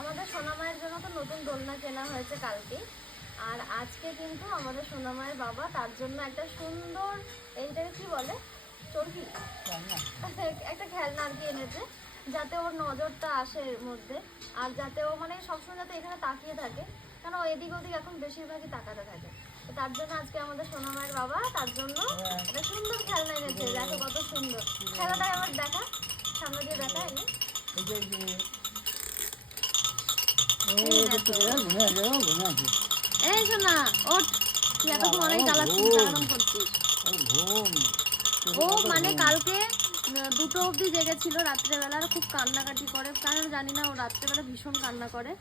আমাদের সোনামায়ের জন্য তো নতুন দোলনা কেনা হয়েছে কালকে, আর আজকে কিন্তু আমাদের সোনামায়ের বাবা তার জন্য একটা সুন্দর, এইটাকে কি বলে, চরকি, একটা খেলনা আর কি এনেছে, যাতে ওর নজরটা আসে এর মধ্যে, আর যাতে ও মানে সবসময় যাতে এখানে তাকিয়ে থাকে, কারণ ও এদিক ওদিক এখন বেশিরভাগই তাকাতে থাকে। তো তার জন্য আজকে আমাদের সোনামায়ের বাবা তার জন্য একটা সুন্দর খেলনা এনেছে। দেখো কত সুন্দর খেলাটা, আবার দেখা, সামনে দিয়ে দেখা। এই শোনা ওঠ, তুই এতক্ষণ অনেক জ্বালাতন করছিস। ও মানে কালকে 2টো অবধি জেগেছিল রাত্রেবেলা, খুব কান্নাকাটি করে, কারণ জানি না, ও রাত্রেবেলা ভীষণ কান্না করে,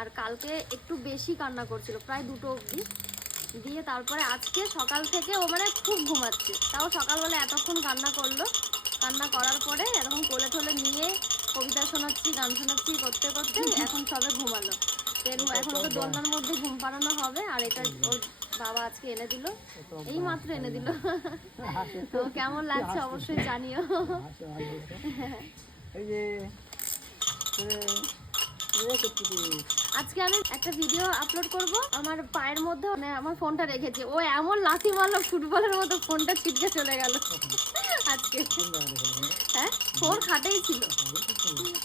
আর কালকে একটু বেশি কান্না করছিল, প্রায় 2টো অবধি। দিয়ে তারপরে আজকে সকাল থেকে ও মানে খুব ঘুমাচ্ছে, তাও সকালবেলা এতক্ষণ কান্না করলো। কান্না করার পরে এরকম কোলে ঠোলে নিয়ে কবিতা শোনাচ্ছি, গান শোনাচ্ছি করতে করতে এখন সবে ঘুমালো। এখন ওকে দোলনার মধ্যে ঘুম পাড়ানো হবে, আর এটা ওর বাবা আজকে এনে দিল, এই মাত্র এনে দিল। তো কেমন লাগছে অবশ্যই জানিও। আজকে আমি একটা ভিডিও আপলোড করব, আমার পায়ের মধ্যে মানে আমার ফোনটা রেখেছি, ও এমন লাথি মারলো ফুটবলের মতো, ফোনটা ছিটকে চলে গেল আজকে। হ্যাঁ, ফোন খাটেই ছিল,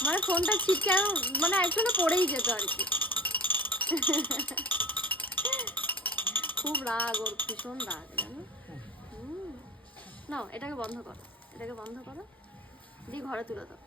মানে ফোনটা ছিটকে মানে একজনে পড়েই যেত আর কি। খুব রাগ ওর, ভীষণ রাগ জানো। নাও এটাকে বন্ধ করো, এটাকে বন্ধ করো, দিয়ে ঘরে তুলে দাও।